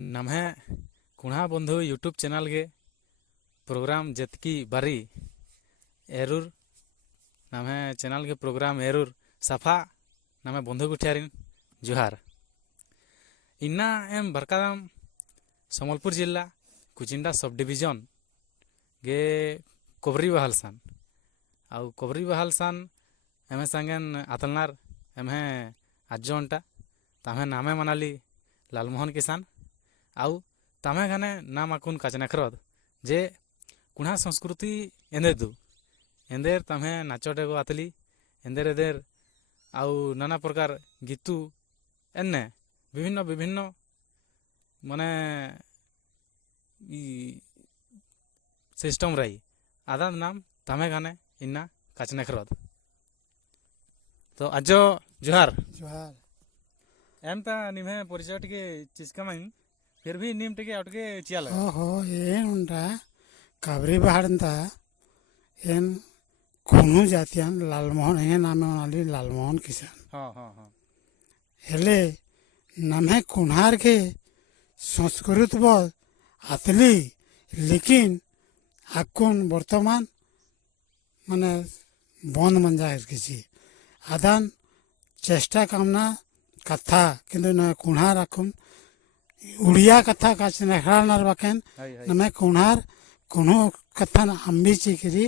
ನಮ್ಹೆ ಕುಣಾ ಬಂಧು ಯೂಟ್ಯೂಬ್ ಚಾನಲ್ಗೆ ಪ್ರೋಗ್ರಾಮ್ ಜತ್ಕಿ ಬರಿ ಎರೂರ್ ನಮ್ಹೆ ಚಾನಲ್ಗೆ ಪ್ರೋಗ್ರಾಮ್ ಎರೂರ್ ಸಫಾ ನಮ್ಹೆ ಬಂಧು ಗುಠಿಯಾರಿನ್ ಜುಹಾರ್ इन्ना एम बरकादाम समलपुर जिला कुचिंडा सब डिविजन गे कोबरी बहालसान आउ कोबरी बहालसान एमे संगेन आतलनार एमे आजोंटा तामे नामे मनाली लालमोहन किसान आउ तामे घने नाम आकुन काचनाखरद जे कुणा संस्कृति एंदेदु एंदेर तामे नाचोटेगो आतली एंदेर एदेर आउ नाना प्रकार गीतु एन्ने विभिन्न विभिन्न माने सिस्टम रही आदा नाम तामे गाने इन्ना काचनाखरद तो आजो जुहार जोहार एम ता निमे परिचय टिके चिसकामाइन फिर भी निम टिके अटके चियाला ओहो ಏನ್ ಉಂಟ ಕಬರಿ ಬಹಾರಂತ ಏನ್ कोनो जातियान लालमोहन हे नामे वाली लालमोहन किसान हां हां हां हेले नमे कुन्हार के संस्कृत बोल आतली लेकिन आकुन वर्तमान माने बंद मन जाए किसी आदान चेष्टा कामना कथा किंतु न कुन्हार आकुन उड़िया कथा काचने खरानार बाकेन नमे कुन्हार कोनो कथा अम्बी चिकरी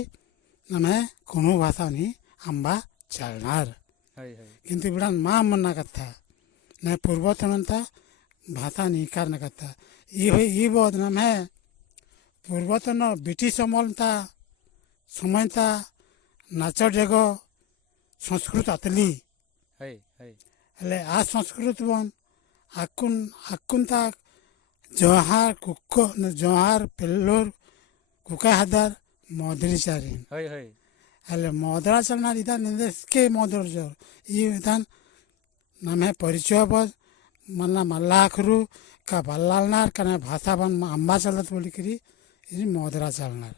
नमे कोनो भाषा नहीं अम्बा चलनार किंतु बिड़ान मां मन्ना कथा न पूर्वतनंता भाषा नहीं करने कथा ये बहुत नाम है पूर्वतन ब्रिटिश अमलता समयता नाच डेगो संस्कृत आतली हेले आ संस्कृत बन आकुन आकुनता जोहार कुक्को जोहार पेल्लोर कुका हदार मदरी चारिन हेले मदरा चलना इधर निंदेश के मदर जोर ये विधान नाम है परिचय बद मन्ना मल्लाखरु का बल्लालनार कने भाषा बन अम्बा चलत बोली करी ये मदरा चलनार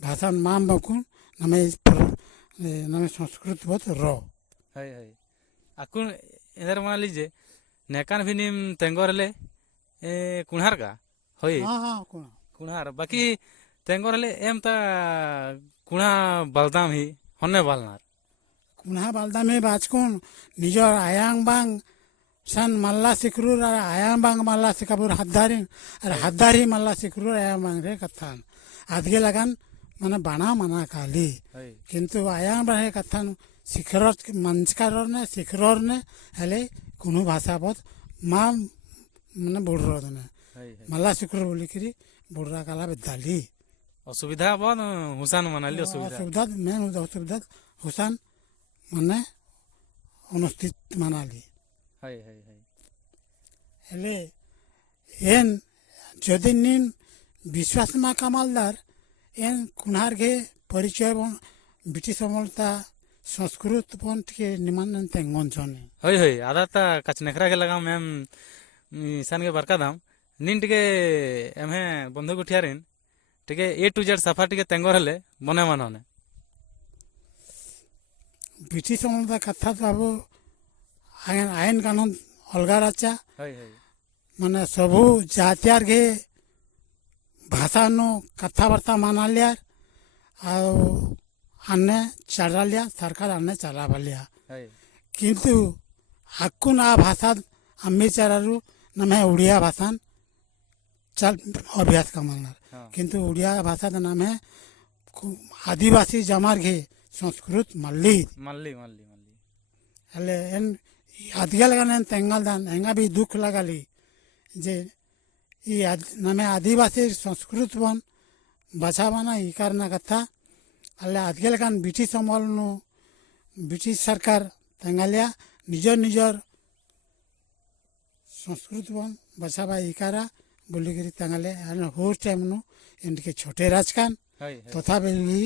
भाषा माम बकुन नमे संस्कृत बद रो आकुन इधर मान लीजिए नेकान भी निम तेंगोरले कुन्हार का होई हाँ हाँ कुन्हार बाकी तेंगोरले एम ता कुणा बलदाम ही होने बालनार कुन्हा बालदा में बाचकुन निजर आयांग बांग सन मल्ला सिकरूर और आयांग बांग मल्ला सिकापुर हद्दारिन और हद्दारी मल्ला सिकरूर आयांग बांग रे कथान आदगे लगन माने बाणा मना काली किंतु आयांग बांग रे कथान शिखरर मंचकारर ने शिखरर ने हेले कुनु भाषा बहुत मां माने बुढ़रो ने मल्ला सिकरूर बोली करी बुढ़रा काला बेदाली असुविधा बहुत हुसान मनाली असुविधा मैं असुविधा हुसान माने अनुस्थित मनाली हेले एन जदि निन विश्वास मा कमालदार एन कुन्हार के परिचय ब्रिटिश अमलता संस्कृत बन के निमान तेंगन जने हई हई आधा ता कचनेखरा के लगा मैम ईशान के बरका दाम निन टिके एमे बंधु गुठियारिन टिके ए टू जेड सफा टिके तेंगोर हले मने मनने ब्रिटिश अमलता कथा तो अब आयन आयन कानून अलगा राचा माने सबू जातियार के भाषा नो कथावार्ता माना लिया और अन्य चला लिया सरकार अन्य चला लिया किंतु आकुन आ भाषा अम्मी चरारू नाम है उड़िया भाषा चल अभ्यास का मानना किंतु उड़िया भाषा का नाम है आदिवासी जमार के संस्कृत मल्ली मल्ली मल्ली मल्ली हेले एन आदिगा लगाने तेंगल दान एंगा भी दुख लगाली जे ये नामे आदिवासी संस्कृत बन बचावाना ई करना कथा अल्ले आदिगा लगान ब्रिटिश अमल नो ब्रिटिश सरकार तेंगालिया निजर निजर संस्कृत बन बचावा ई करा बोली करी तेंगाले अने होर टाइम नो इनके छोटे राजकान तथा बेली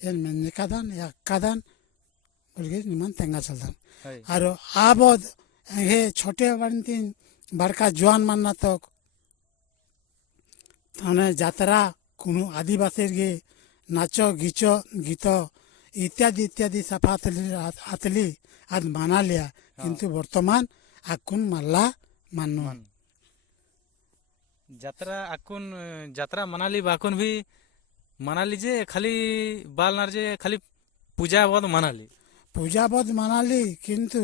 एन मेनकादान या कादान बोली करी निमान तेंगा चलदान और आबद हे छोटे बनतीन बड़का जवान मानना तक ताने जात्रा कोनो आदिवासी गे नाच गीत इत्यादि इत्यादि सफा आतली आज माना लिया किंतु वर्तमान आकुन मल्ला मानन যাত্রা আকুন যাত্রা মানালি বাকুন ভি মানালি যে খালি বালনার যে খালি পূজা বদ মানালি পূজাবোধ মানালি কিন্তু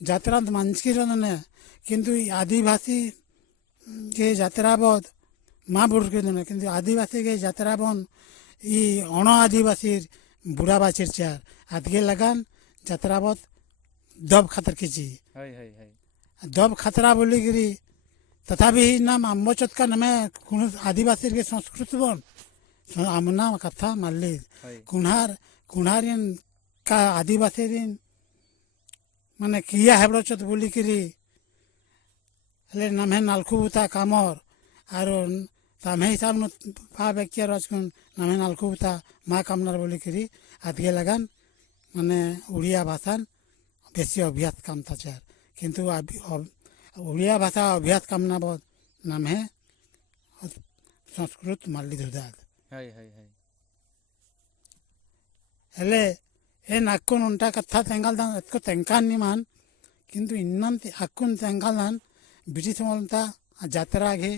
যাত্রান্ত মানছির না কিন্তু এই আদিবাসী যে যাত্রাবোধ মা বুড়কে না কিন্তু আদিবাসী কে যাত্রাবন ই অণ আদিবাসীর বুড়া বাচির চার আজকে লাগান যাত্রাবোধ দব খাতর কিছু হাই হাই হাই দব খাতরা বলিকি তথাপি নাম আম্ব চৎকা নামে কোন আদিবাসীর কে সংস্কৃত বন আমনা কথা মারলি হাই কুণার কা আদিবাসী মানে কিয়া হেবড় চত বলিকি ହେଲେ ନାମେ ନାଲଖୁ ବୁତା କାମର ଆରୁ ତାମେ ହିସାବ ପା ବ୍ୟକ୍ତି ରଚକନ୍ ନାମେ ନାଲଖୁ ବୁତା ମା କାମନାର ବୋଲିକିରି ଆଦକେ ଲାଗାନ ମାନେ ଓଡ଼ିଆ ଭାଷାର ବେଶୀ ଅଭ୍ୟାସ କାମତା ଚାର କିନ୍ତୁ ଓଡ଼ିଆ ଭାଷା ଅଭ୍ୟାସ କାମନା ବଦ ନାମେ ସଂସ୍କୃତ ମାଲି ଧୁଦାଦ ହାଇ ହାଇ ହାଇ ହେଲେ ଏ ନାକୁନ ଅଣ୍ଟା କଥା ତେଙ୍ଗାଲ ଦାନ ଏତକ ତେଙ୍କାନି ମାନ କିନ୍ତୁ ଇନ୍ନାନ ଆକୁନ ତେଙ୍ଗାଲ ଦାନ ବ୍ରିଟିଶ ମଲତା ଯାତ୍ରା ଘେ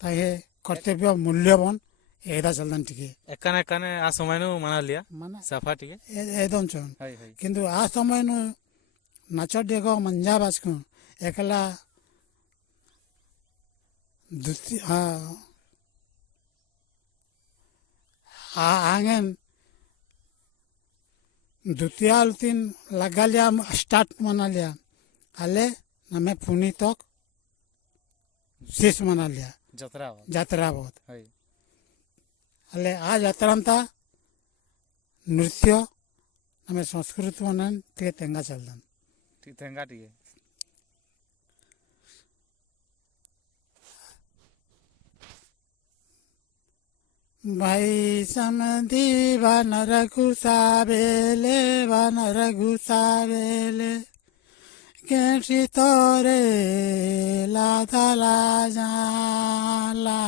ତାহে କର୍ତ୍ତବ୍ୟ ମୂଲ୍ୟବନ ଏଇଟା ଚଲଦାନ ଟିକେ ଏକାନେ ଏକାନେ ଆ ସମୟନୁ ମାନାଲିଆ ମାନେ ସାଫା ଟିକେ ଏଦନ ଚନ୍ ହାଇ ହାଇ କିନ୍ତୁ ଆ ସମୟନୁ ନାଚ ଡେଗ ମଞ୍ଜା ବାଜକୁ ଏକଲା आंगन द्वितीय तीन लगा लिया स्टार्ट मना लिया आले नमे पुनी तक शेष मना लिया ଯାତ୍ରା यात्रा बहुत ହାଇ आले आ यात्रा नृत्य नमे संस्कृत मनन ते तेंगा चलदन ଟିକେ ତେଙ୍ଗା ଟିକେ भाई समधी वानर घुसावेले केठी तोरे लाला जाला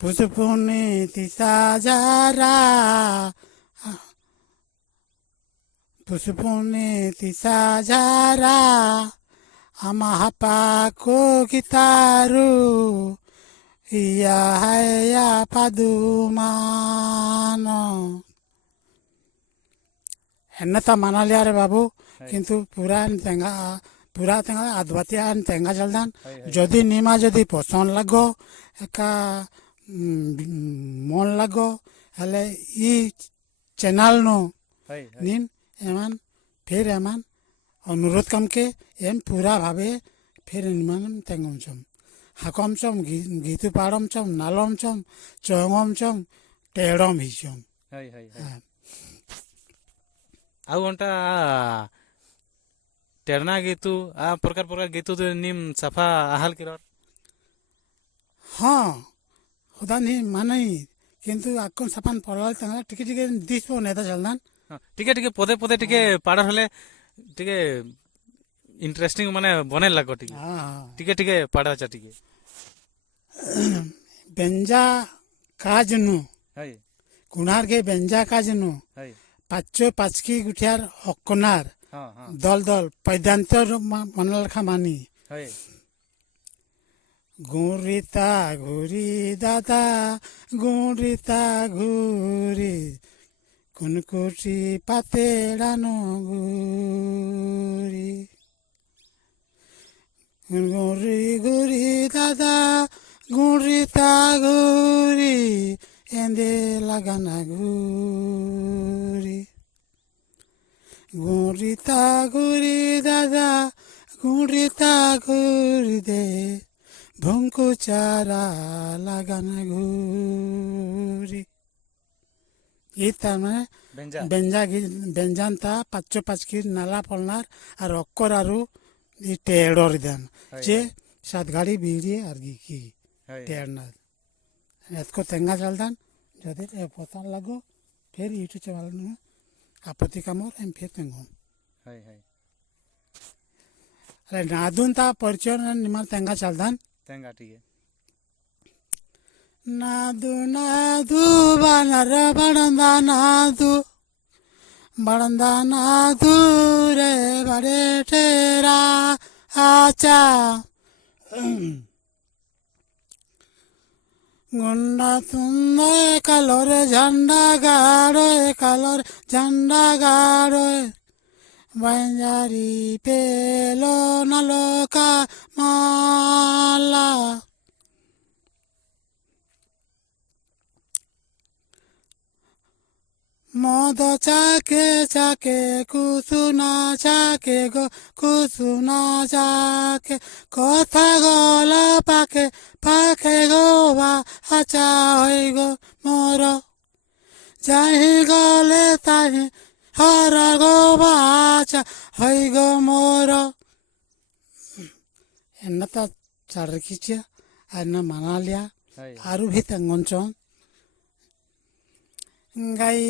पुष्पुनी तिसा जारा पुष्पुनी तिसा जारा amahapako gitaru iya haya padumano ଏନ୍ନତା ମାନାଲିଆ ରେ ବାବୁ କିନ୍ତୁ ପୁରା ତେଙ୍ଗା ଆଦବାତିଆ ତେଙ୍ଗା ଚଲଦାନ ଯଦି ନିମା ଯଦି ପସନ୍ଦ ଲାଗ ଏକା ମନ ଲାଗ ହେଲେ ଇ ଚ୍ୟାନେଲ ନୁ ହାଇ ନିନ୍ ଏମାନ ଫେର ଏମାନ अनुरोध कम के एम पूरा भावे फिर निमान तेंगम चम हाकम चम गीत पाड़म चम नालम चम चौंगम चम टेड़म ही चम ହାଇ ହାଇ ହାଇ ଆଉ ଘଣ୍ଟା ଟେରନା ଗୀତୁ ଆ ପ୍ରକାର ପ୍ରକାର ଗୀତୁ ନିମ୍ ସାଫା ଆହାଲ କିରର हाँ खुदा नहीं माने किंतु आकम सपान पड़ल तंगा टिके टिके दिस पो नेता चलदान ଟିକେ ଟିକେ ପଦେ ପଦେ ଟିକେ ପାଡ଼ ହେଲେ ଟିକେ ଇଣ୍ଟରେଷ୍ଟିଂ ମାନେ ବନେ ଲାଗ ଟିକେ हाँ ଟିକେ ଟିକେ ପାଡ଼ ଚା ଟିକେ बेंजा काजनु ହାଇ कुनार के बेंजा काजनु ହାଇ पाचो पाचकी गुठियार हकनार ହଁ ହଁ दल दल पैदान्तर मनलखा मानी ହାଇ गुरिता घुरी दादा गुरिता घुरी कुनकुटी पातेडानो घुरी घुरी घुरी दादा गुरिता घुरी एंदे लगाना घुरी गुरिता घुरी दादा गुरिता घुरी दे भुंकु चारा लगाना घुरी इता में ବେଞ୍ଜା बेंजानता पाचो पाचकी नाला पलनार और अक्करारू इ टेड़र देन जे सात गाड़ी बीड़ी आरगी की ହାଇ टेड़ना एतको तेंगा चलदान जदि ए पता लगो फिर इटु चवाल न आपत्ति कामर एम फिर तेंगो ହାଇ ହାଇ अरे नादुन ता परिचय निमार तेंगा चलदान ତେଙ୍ଗା ଟିକେ नादु नादु बानर बड़ंदा नादु रे बड़े ठेरा আচা গুন্ডা তুন্দ কালোরে ঝান্ডা গাড়ো কালোর ঝান্ডা গাড়ো বাঞ্জারি পেলো নালোকা মালা মদ চাকে চাকে কুসুনা চাকে গো কুসুনা চাকে কথা গলা পাকে পাখে গো বা আচা হই গো মোর যাই গলে তাই হর গো বাচা হই গো মোর എന്നতা ചടക്കിച്ച എന്നെ മണാലിയ ആരു ഭി തെങ്ങൊഞ്ചോൻ গাই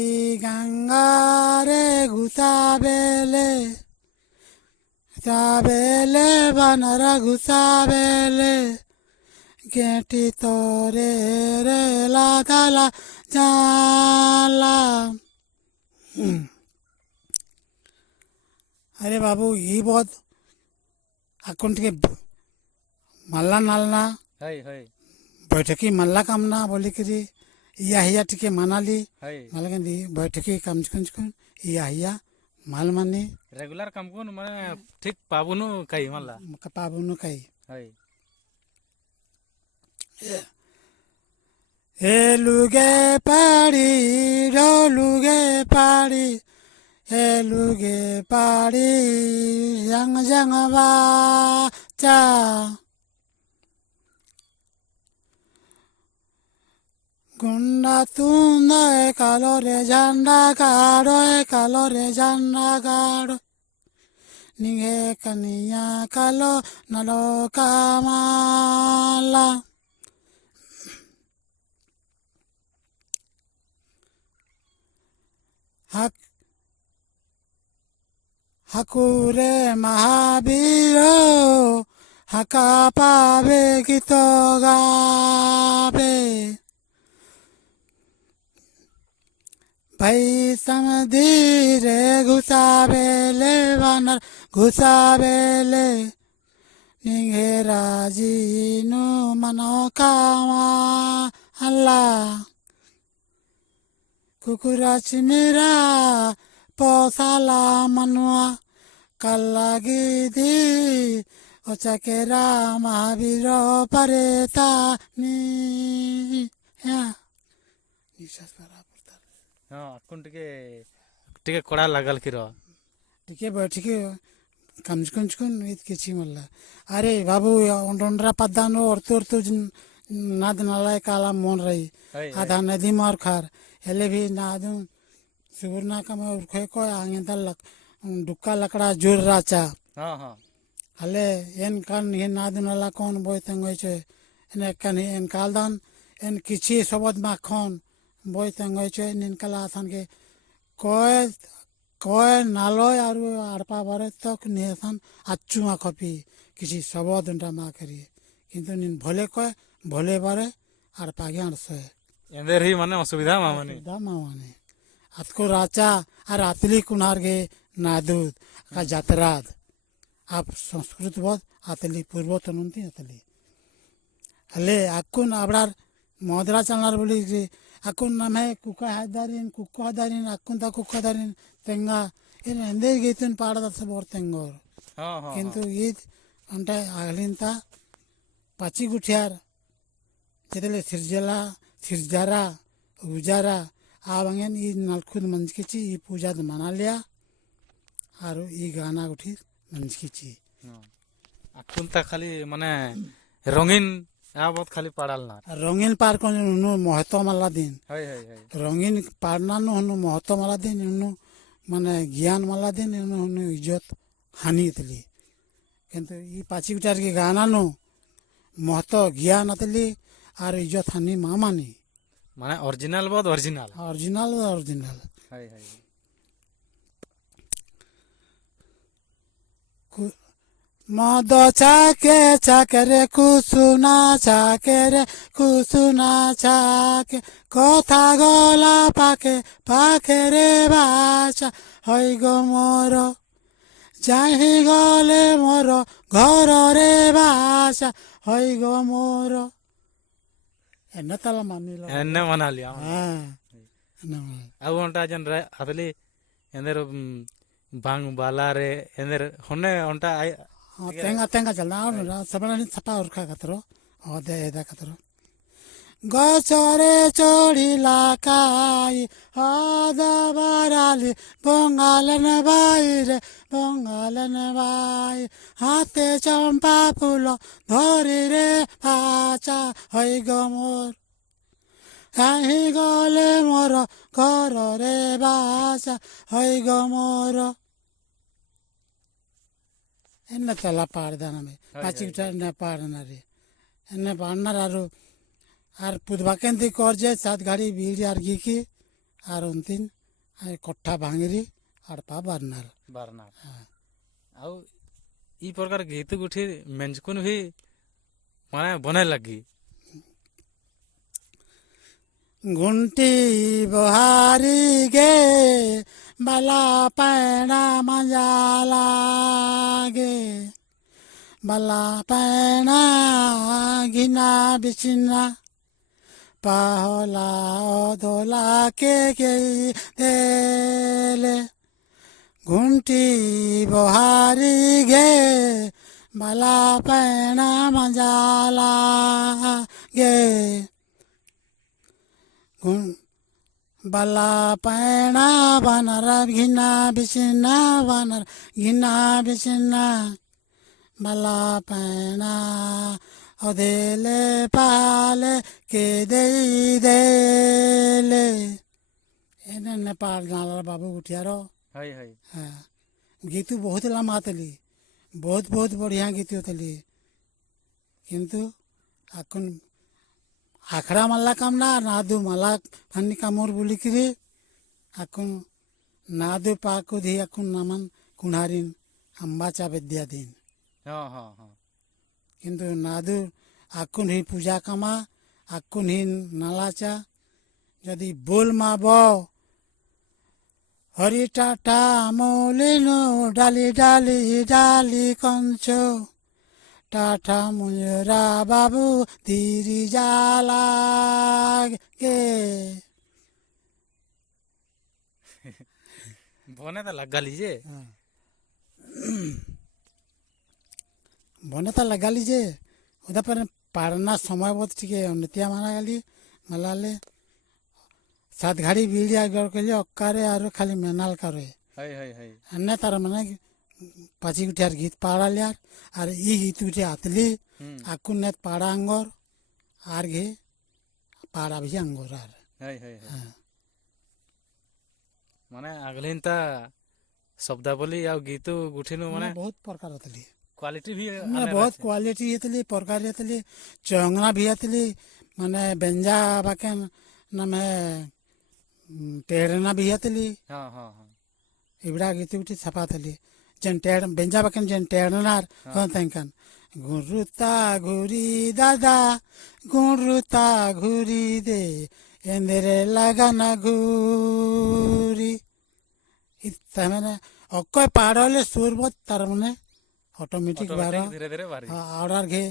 গঙ্গারে ঘুষাবেলে ঘুষাবেলে বানরা ঘুষাবেলে গেটি তোরে রে লাগালা জালা अरे बाबू ये बहुत अकाउंट के मल्ला नालना बैठकी मल्ला कामना बोली करी या हिया टिके मनाली मालगंदी बैठकी काम चुन या हिया माल मानी রেগুলার কাম কোন মানে ঠিক পাবুনু কাই মাল্লা पाबुनु कई হাই ए लुगे पाड़ी डोलुगे पाड़ी ए लुगे पाड़ी जंग जंग बाचा गुंडा तुम कालो रे झंडा गाड़ो कालो रे झंडा गाड़ो निगे कनिया कालो नलो कामाला हक हकुरे महावीर हका पावे गीत गावे भाई समधीरे घुसावेले वानर घुसावेले निघे राजीनु मनो कामा अल्लाह कुकुरा चिमिरा पोसाला मनुआ कल्लागी दी ओचकेरा महावीर परेता नी निश्वास बराबर ହଁ ଆକୁନ ଟିକେ ଟିକେ କଡ଼ା ଲାଗଲ କିର ଟିକେ बैठिके कंचकुन इत किछि मल्ला अरे बाबू ओंडोंडरा पद्दानो औरतो नाद नालाय काला मोन रही आधा नदी मार खार हेले भी नादू सुबरना का मैं उरखे को आगे तक डुक्का लकड़ा जोर राचा ହଁ ହଁ हले एन कान हे नाद नाला कौन बोय तंगय छे एन कान एन कालदान एन किछि सबद माखन बोय तंगय छे निन कला आसन के कोय कोय नालोय आरु आड़पा बारे तक नेसन आचुमा खपी किछि सबद उंटा मा करी किंतु निन भले कोय भले बारे आड़पा गे आड़से ଏନ୍ଦେର ହି ମାନେ ଅସୁବିଧା ମାମାନେ दामाने आतको राचा और आतली कुनार गे नादूद का जातराद आप संस्कृत बोध आतली पूर्व तनुंती आतली हले आकुन आबड़ार मोदरा चलनार बोली जे आकुन नाम है कुका हदारिन आकुन ता कुका हदारिन तेंगा इन एंदे गेतुन पाड़ा से बोर तेंगोर ହଁ ହଁ किंतु ईद अंटे आगलिनता पाची गुठियार जेतले सिरजारा उजारा आवांगन ई नलखुद मंजकिची ई पूजा मना लिया और ई गाना उठी मंजकिची ଆକୁନ ତା ଖାଲି ମାନେ ରଙ୍ଗୀନ ଏହା ବହୁତ ଖାଲି ପାଡ଼ାଲ ନା रंगीन पार को नु महत्व माला दिन ହାଇ हाय हाय रंगीन पाड़ना नु हनु महत्व माला दिन नु माने ज्ञान माला दिन नु इज्जत हानि तली किंतु ई पाची गुटार के गाना नु महत्व ज्ञान अतली और इज्जत हानि मामानी ମାନେ ଅରିଜିନାଲ ବହୁତ ଅରିଜିନାଲ ओरिजिनल ହାଇ ହାଇ मद चाके चाके कुसुना चाके कथा गला पाके पाखे रे बाचा हई गो मोर ଚାହିଁ ଗଲେ ମୋର ଘରରେ ଭାଷା ହୋଇଗ ମୋର ଏନେ ତାଲ ମାନିଲ एन्ने मना लिया ହଁ ଏନେ ମାନିଲ। ଆଉ ଅଣ୍ଟା ଯେନ୍ ଆସଲି ଏନ୍ଦେର ଭାଙ୍ଗ ବାଲା ରେ ଏନ୍ଦେର ହନେ ଅଣ୍ଟା ହଁ ତେଙ୍ଗା ତେଙ୍ଗା ଚାଲ ନା ସେମାନେ ଛପା ଉର୍ଖା ଖାତର ଦେ ଏଦା ଖାତର ଗଛରେ ଚଢ଼ିଲା କାଇ ହଦ ବାରାଲି ବଙ୍ଗାଲନ ବାଇରେ ବଙ୍ଗାଲନ ବାଇ ହାତେ ଚମ୍ପା ଫୁଲ ଧରିରେ ପାଚା ହୋଇଗ ମୋର କାହିଁ ଗଲେ ମୋର ଘରରେ ବାସା ହୋଇଗ ମୋର ಎನ್ನ ತಲ ಪಾಡ್ದಾನ ಪಾಚಿಗಿಟ ಎನ್ನ ಪಾಡನಾರಿ ಎನ್ನ ಪಾಡ್ನಾರ আর পুদবাকেন্দি করছে সাত গাড়ি ভিড় আর গিকি আর অন্তিন আর কঠা ভাঙিরি আর পা বারনার ବାରନାର ଆଉ ଇ ପ୍ରକାର ଗୀତ ଗୁଠି ମେଞ୍ଜକୁନ ବି ମାନେ ବନେ ଲାଗି ঘুন্টি বহারি গে বালা পায়না মজা লাগে বালা পায়না ঘিনা বিচিনা পাহলা অধলা কে দেলে ঘুন্টি বহারি গে বালা পায়না মজা লাগে বালা পায়না বানার ঘিনা বিছিনা বানার ঘিনা বিছিনা বালা পায়না অদেলে পালে কে দেলে এনে নেপাল গাঁর বাবু উঠিয়ার ହଇ ହଇ হ্যাঁ গীত বহুত মাতলি বহুত বহুত বঢ়িয়া গীত হতলি কিন্তু এখন আখড়া মাল্লা কাম না নাদু মালা ফানি কামর বুলিকিরি এখন নাদু পাকু দি এখন নামান কুনারিন আম্বাচা বিদ্যা দিন ହଁ ହଁ ହଁ কিন্তু নাদু এখন হি পূজা কামা এখন হি নালাচা যদি বোল মাব হরি টাটা মৌলিনো ডালি ডালি ডালি কঞ্চ টাটা মুরা বাবু ধীরি জালা গে ବନେ ତ ଲାଗାଲି ଯେ বনে তা লাগালি যে ওদা পরে পাড়না সময় বোধ টিকে অন্যতিয়া মানা গালি মালালে সাত ঘাড়ি বিড়িয়া গড় কইলে অক্কারে আর খালি মেনাল কারে ହଇ ହଇ ହଇ এনে তার মানে পাঁচি উঠিয়ার গীত পাড়ালিয়ার আর ই গীত উঠে আতলি আকুন নেত পাড়া আঙ্গর আর ঘে পাড়া ভি আঙ্গর আর ହଇ ହଇ ହଇ ମାନେ ଆଗଲିନ୍ ତା ଶବ୍ଦାବଳୀ ଆଉ ଗୀତ ଗୁଠିନୁ ମାନେ ବହୁତ ପ୍ରକାର ହତଲି କ୍ୱାଲିଟି ବି ମାନେ ବହୁତ କ୍ୱାଲିଟି ହେଇଥିଲି ପ୍ରକାର ହେଇଥିଲି ଚଙ୍ଗନା ବି ହେଇଥିଲି ମାନେ ବେଞ୍ଜା ବାକେନ୍ ନମେ ଟେଡ଼ନା ବି ହେଇଥିଲି ହଁ ହଁ ହଁ ଏଗୁଡ଼ା ଗୀତ ଗୁଟି ଛାପାଥିଲି ଯେନ୍ ଟେଡ଼ ବେଞ୍ଜା ବାକେନ୍ ଯେନ୍ ଟେଡ଼ନାର ତାଙ୍କାନ ଗୁରୁତା ଘୁରି ଦାଦା ଗୁରୁତା ଘୁରି ଦେ ଏନ୍ଦେରେ ଲାଗାନା ଘୁରି ତାମାନେ ଅକୟ ପାଡ଼ ହେଲେ ସୁର ବୋଧ ତାର ମାନେ অটোমেটিক বার ଧୀରେ ଧୀରେ ବାହାରି আওড়ার ঘে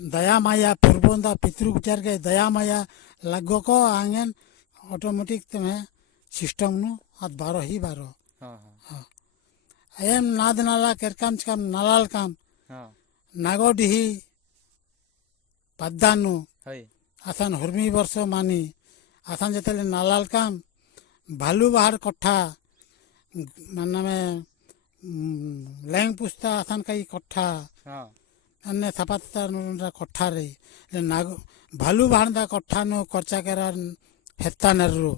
দয়া মায়া পূর্বন্দা পিতৃ গুটার গে দয়া মায়া লাগো কো আঙ্গেন অটোমেটিক তুমি সিস্টেম নু হাত বারো হি বারো ହଁ ହଁ এম নাদ নালা কেরকাম কাম নালাল কাম ହଁ নাগডিহি পাদ্দানু ହଇ আসান হরমি বর্ষ মানি আসান যেতেলে নালাল কাম ভালু বাহার কঠা মানে ল্যাং পুস্তা আসান কাই কঠা ହଁ अन्य सपाता कठा रे नाग भालू बांधा कठा नो करचा करा हेता नरु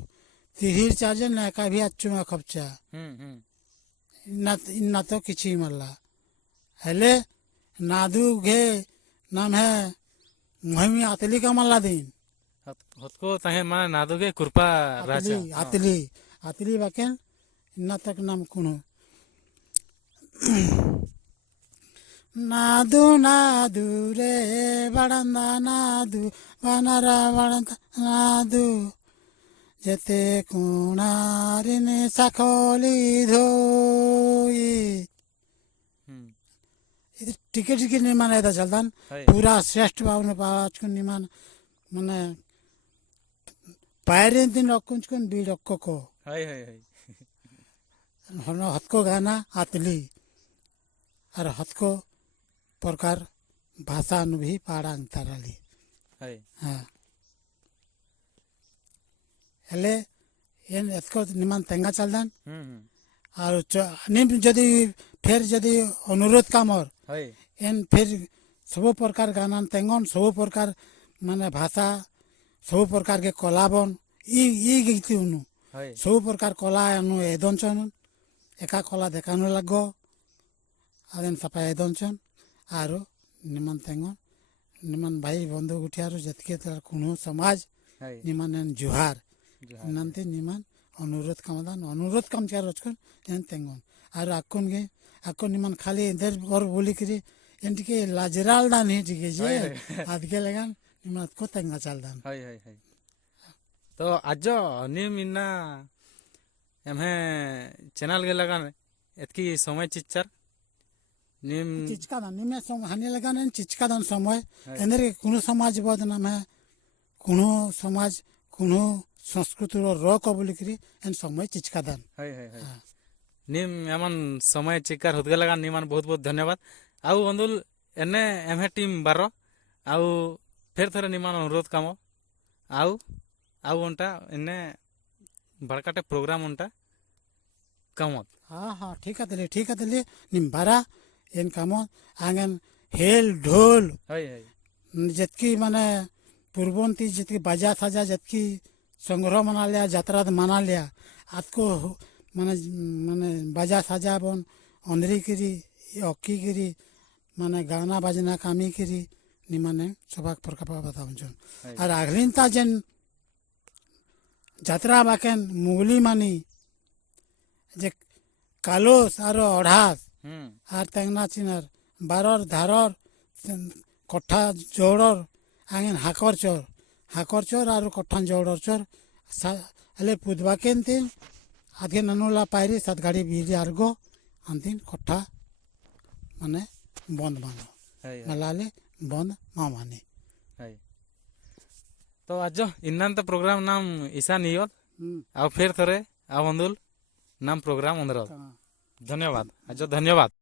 तिहिर चार्जे ना का भी अच्छुमा खपचा ହୁଁ ହୁଁ इन्ना तो किछि मल्ला हेले नादू घे नाम है महिमी आतली का मल्ला दिन ಹೊತ್ಕೋ ತಹೆ ମାନେ ନାଦୁಗೆ କୃପା ରାଜା आतली आतली आतली बाकेन इन्ना तक नाम कुनो నాదు నాదు రే బడంద నాదు వనర బడంద నాదు যেতে কোণারিনে সাখলি ধোই ಇದು ಟಿಕೆ ಟಿಕೆ ನಿರ್ಮಾಣ ಇದೆ ಚಲ್ದಾನ್ ಹೈ पूरा श्रेष्ठ भावना पाचकुन निर्माण माने पायरे दिन रखुन बीड को ಹೈ ಹೈ ಹೈ हनो हतको गाना आतली और हतको प्रकार भाषा नु भी पाड़ा अंतराली ಹೈ हाँ हेले एन एतको निर्माण तेंगा चलदान और निम जदि फिर जदि अनुरोध कामर ಹೈ एन फिर सब प्रकार गाना तेंगन सब प्रकार माने भाषा सब प्रकार के कलाबन ई गीती उनु ಹೈ सब प्रकार कला अनु एदनचन एका कला देखानो लागो आदेन सफा एदनचन आरो निमन तेंगन निमन भाई बंधु गुठियारो जतके तर कुनो समाज ಹೈ निमन जुहार नंते निमन अनुरोध कामदान अनुरोध काम चार रचकन एन तेंगन आरो आकुन निमन खाली इधर और बोली करी एंटिके लाजराल दान ही ठीक जे आदके लगन निमन को तेंगा चलदान ಹೈ ಹೈ ಹೈ तो आज निम इन्ना एमहे चैनल के लगान एतकी समय चिच्चर निम चिचका दान निमे सम हानि लगान चिचका दान समय ಹೈ एंदर कुनो समाज बदनाम है कुनो समाज कुनो संस्कृति रक बोली करी एन समय चिचका दान ಹೈ ಹೈ ಹೈ निम एमन समय चिक्कार होतगे लगा निमान बहुत बहुत धन्यवाद आउ बंदुल एने एमहे टीम बारो आउ फिर थरे निमान अनुरोध कामो आउ आउ उनटा एने बड़काटे प्रोग्राम उनटा कामत हाँ हाँ ठीक है तले निम्बारा एन काम आंगन हेल ढोल हई हई जतकी माने पूर्वंती जतकी बाजा साजा जतकी संग्रह मना लिया यात्रा मना लिया आजको माने माने बाजा साजा बन अंदरी करी अक्की करी माने गाना बाजना कामी करी निमाने सबाक प्रकार बताऊं जन हई और आगलिनता जन যাত্রা বাকেন মুগলি মানি যে কালোস আর অঢ়াস আর তেংনা চিনার বারর ধারর কঠা জোড়র আঙেন হাকর চর আর কঠান জোড়র চর হলে পুদবাকেন তিন আধে নানুলা পাইরি সাত গাড়ি বিরি আর্গো আনতিন কঠা মানে বন্ধ মানো हई মেলালে বন্ধ মা মানে हई तो आज इन्नांत प्रोग्राम नाम ईसा नियोत आउ फिर थरे आउ बंदुल नाम प्रोग्राम अंदर धन्यवाद आज धन्यवाद